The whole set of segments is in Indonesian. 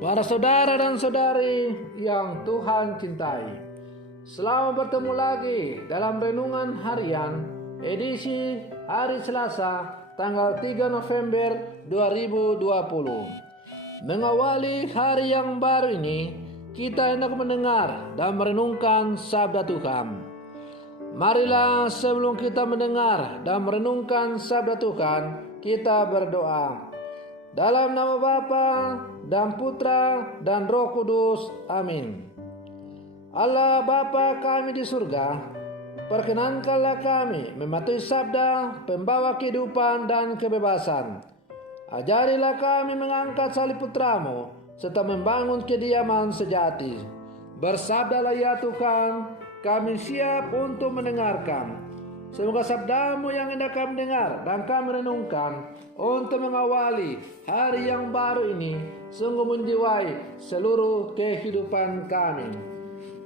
Para saudara dan saudari yang Tuhan cintai, selamat bertemu lagi dalam Renungan Harian edisi hari Selasa tanggal 3 November 2020. Mengawali hari yang baru ini, kita hendak mendengar dan merenungkan sabda Tuhan. Marilah sebelum kita mendengar dan merenungkan sabda Tuhan, kita berdoa. Dalam nama Bapa dan Putra dan Roh Kudus. Amin. Allah Bapa kami di surga, perkenankanlah kami mematuhi sabda pembawa kehidupan dan kebebasan. Ajarilah kami mengangkat salib Putramu serta membangun kediaman sejati. Bersabdalah ya Tuhan, kami siap untuk mendengarkan. Semoga sabdamu yang hendak kami dengar dan kami renungkan untuk mengawali hari yang baru ini sungguh menjiwai seluruh kehidupan kami.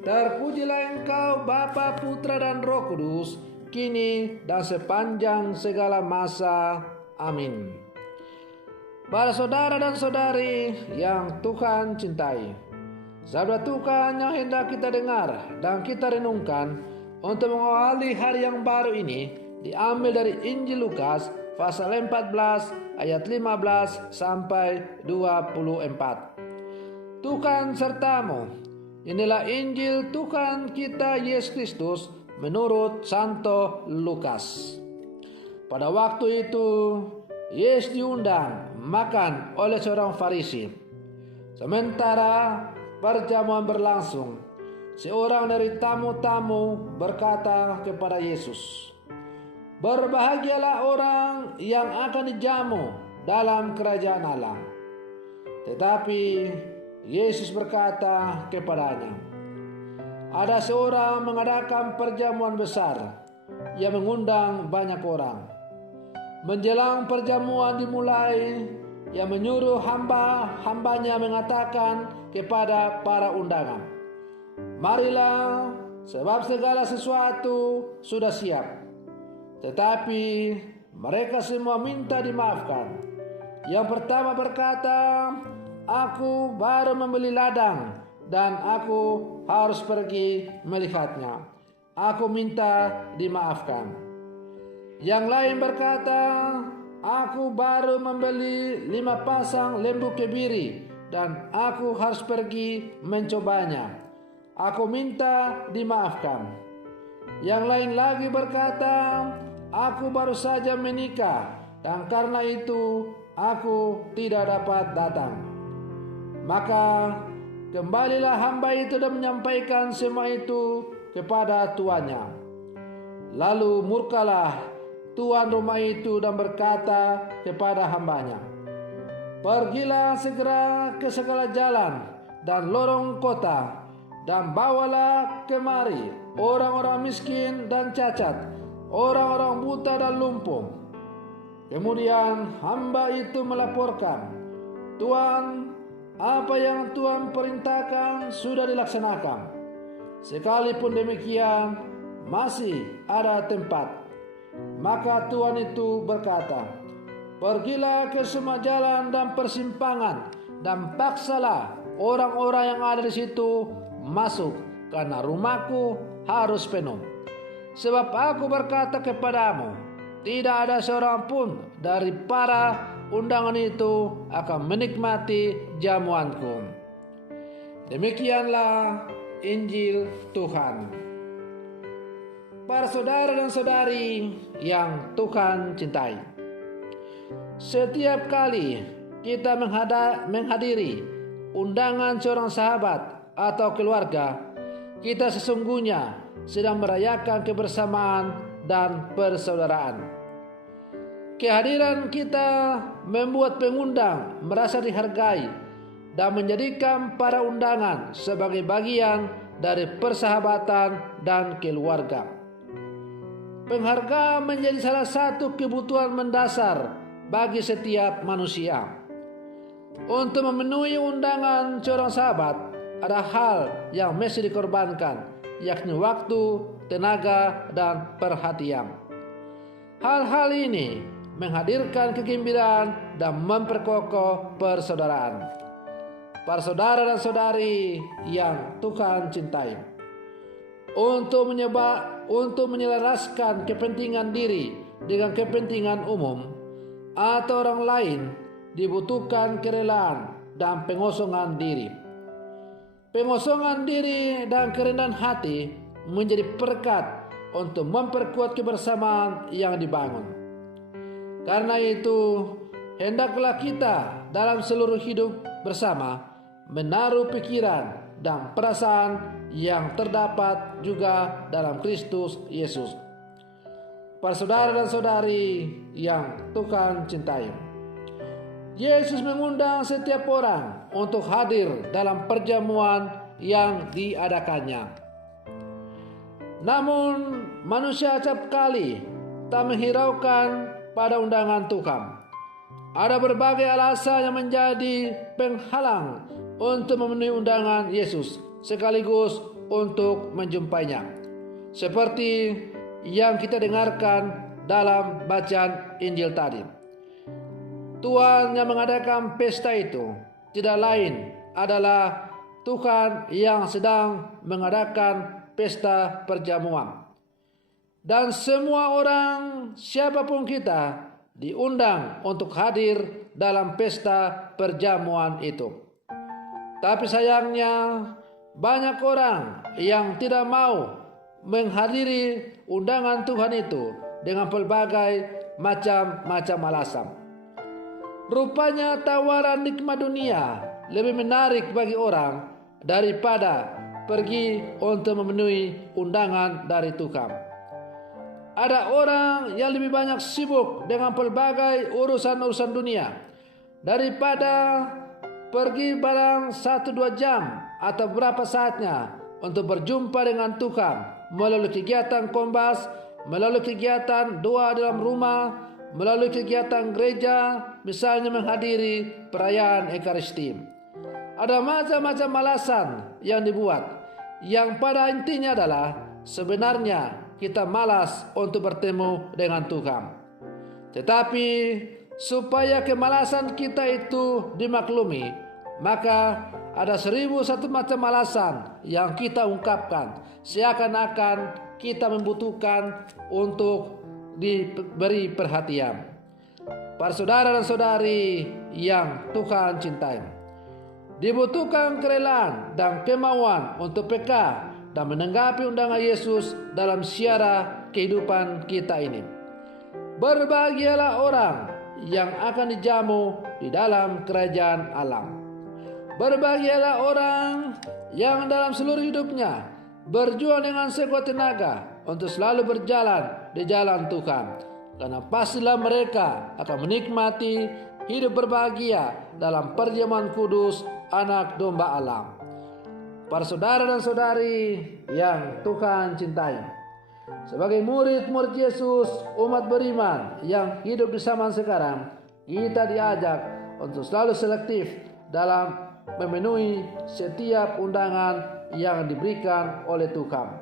Terpujilah Engkau Bapa, Putra dan Roh Kudus, kini dan sepanjang segala masa. Amin. Para saudara dan saudari yang Tuhan cintai, sabda Tuhan yang hendak kita dengar dan kita renungkan untuk mengawali hari yang baru ini diambil dari Injil Lukas pasal 14 ayat 15 sampai 24. Tuhan sertamu. Inilah Injil Tuhan kita Yesus Kristus menurut Santo Lukas. Pada waktu itu Yesus diundang makan oleh seorang Farisi. Sementara perjamuan berlangsung, seorang dari tamu-tamu berkata kepada Yesus, "Berbahagialah orang yang akan dijamu dalam kerajaan Allah." Tetapi Yesus berkata kepadanya, "Ada seorang mengadakan perjamuan besar yang mengundang banyak orang. Menjelang perjamuan dimulai, ia menyuruh hamba-hambanya mengatakan kepada para undangan, 'Marilah, sebab segala sesuatu sudah siap.' Tetapi mereka semua minta dimaafkan. Yang pertama berkata, 'Aku baru membeli ladang dan aku harus pergi melihatnya. Aku minta dimaafkan.' Yang lain berkata, 'Aku baru membeli 5 pasang lembu kebiri dan aku harus pergi mencobanya. Aku minta dimaafkan.' Yang lain lagi berkata, 'Aku baru saja menikah dan karena itu aku tidak dapat datang.' Maka kembalilah hamba itu dan menyampaikan semua itu kepada tuannya. Lalu murkalah tuan rumah itu dan berkata kepada hambanya, 'Pergilah segera ke segala jalan dan lorong kota dan bawalah kemari orang-orang miskin dan cacat, orang-orang buta dan lumpuh.' Kemudian hamba itu melaporkan, 'Tuan, apa yang Tuhan perintahkan sudah dilaksanakan. Sekalipun demikian, masih ada tempat.' Maka Tuhan itu berkata, 'Pergilah ke semua jalan dan persimpangan dan paksalah orang-orang yang ada di situ masuk, karena rumahku harus penuh. Sebab aku berkata kepadamu, tidak ada seorang pun dari para undangan itu akan menikmati jamuanku.' Demikianlah Injil Tuhan. Para saudara dan saudari yang Tuhan cintai, setiap kali kita menghadiri undangan seorang sahabat atau keluarga, kita sesungguhnya sedang merayakan kebersamaan dan persaudaraan. Kehadiran kita membuat pengundang merasa dihargai dan menjadikan para undangan sebagai bagian dari persahabatan dan keluarga. Penghargaan menjadi salah satu kebutuhan mendasar bagi setiap manusia. Untuk memenuhi undangan seorang sahabat, ada hal yang mesti dikorbankan, yakni waktu, tenaga, dan perhatian. Hal-hal ini menghadirkan kegembiraan dan memperkokoh persaudaraan. para saudara dan saudari yang Tuhan cintai. Untuk menyelaraskan kepentingan diri dengan kepentingan umum atau orang lain dibutuhkan kerelaan dan pengosongan diri. Pengosongan diri dan kerendahan hati menjadi berkat untuk memperkuat kebersamaan yang dibangun. Karena itu, hendaklah kita dalam seluruh hidup bersama menaruh pikiran dan perasaan yang terdapat juga dalam Kristus Yesus. Para saudara dan saudari yang Tuhan cintai, Yesus mengundang setiap orang untuk hadir dalam perjamuan yang diadakannya. Namun manusia acap kali tak menghiraukan pada undangan Tuhan. Ada berbagai alasan yang menjadi penghalang untuk memenuhi undangan Yesus sekaligus untuk menjumpainya. Seperti yang kita dengarkan dalam bacaan Injil tadi. Tuhan yang mengadakan pesta itu tidak lain adalah Tuhan yang sedang mengadakan pesta perjamuan. Dan semua orang, siapapun kita, diundang untuk hadir dalam pesta perjamuan itu. Tapi sayangnya, banyak orang yang tidak mau menghadiri undangan Tuhan itu dengan berbagai macam-macam alasan. Rupanya tawaran nikmat dunia lebih menarik bagi orang daripada pergi untuk memenuhi undangan dari Tuhan. Ada orang yang lebih banyak sibuk dengan berbagai urusan-urusan dunia daripada pergi barang 1-2 jam atau berapa saatnya untuk berjumpa dengan Tuhan melalui kegiatan kombas, melalui kegiatan doa dalam rumah, melalui kegiatan gereja, misalnya menghadiri perayaan Ekaristi. Ada macam-macam alasan yang dibuat, yang pada intinya adalah sebenarnya kita malas untuk bertemu dengan Tuhan. Tetapi supaya kemalasan kita itu dimaklumi, maka ada 1001 macam alasan yang kita ungkapkan, seakan-akan kita membutuhkan untuk diberi perhatian. Para saudara dan saudari yang Tuhan cintai, dibutuhkan kerelaan dan kemauan untuk peka dan menanggapi undangan Yesus dalam siara kehidupan kita ini. Berbahagialah orang yang akan dijamu di dalam kerajaan Allah. Berbahagialah orang yang dalam seluruh hidupnya berjuang dengan sekuat tenaga untuk selalu berjalan di jalan Tuhan, karena pastilah mereka akan menikmati hidup berbahagia dalam perjamuan kudus anak domba Allah. Para saudara dan saudari yang Tuhan cintai, sebagai murid-murid Yesus, umat beriman yang hidup di zaman sekarang, kita diajak untuk selalu selektif dalam memenuhi setiap undangan yang diberikan oleh Tuhan.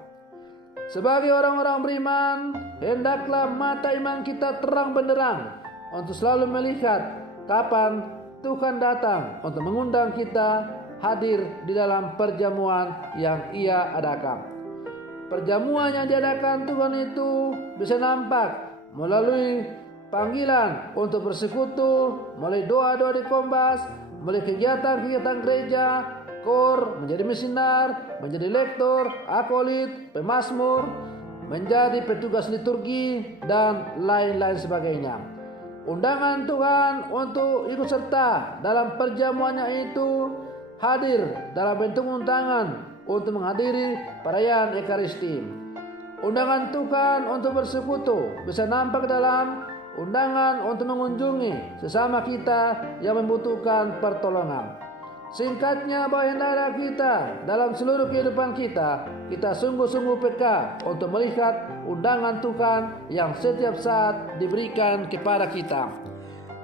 Sebagai orang-orang beriman, hendaklah mata iman kita terang benderang untuk selalu melihat kapan Tuhan datang untuk mengundang kita hadir di dalam perjamuan yang Ia adakan. Perjamuan yang diadakan Tuhan itu bisa nampak melalui panggilan untuk bersekutu, melalui doa-doa di kombas, melalui kegiatan-kegiatan gereja, kor, menjadi misinar, menjadi lektor, akolit, pemazmur, menjadi petugas liturgi, dan lain-lain sebagainya. Undangan Tuhan untuk ikut serta dalam perjamuannya itu hadir dalam bentuk undangan untuk menghadiri perayaan Ekaristi. Undangan Tuhan untuk bersekutu bisa nampak dalam undangan untuk mengunjungi sesama kita yang membutuhkan pertolongan. Singkatnya, bahwa hendaklah kita dalam seluruh kehidupan kita sungguh-sungguh peka untuk melihat undangan Tuhan yang setiap saat diberikan kepada kita.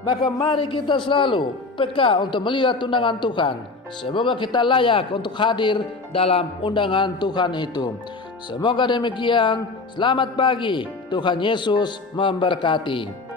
Maka mari kita selalu peka untuk melihat undangan Tuhan. Semoga kita layak untuk hadir dalam undangan Tuhan itu. Semoga demikian. Selamat pagi. Tuhan Yesus memberkati.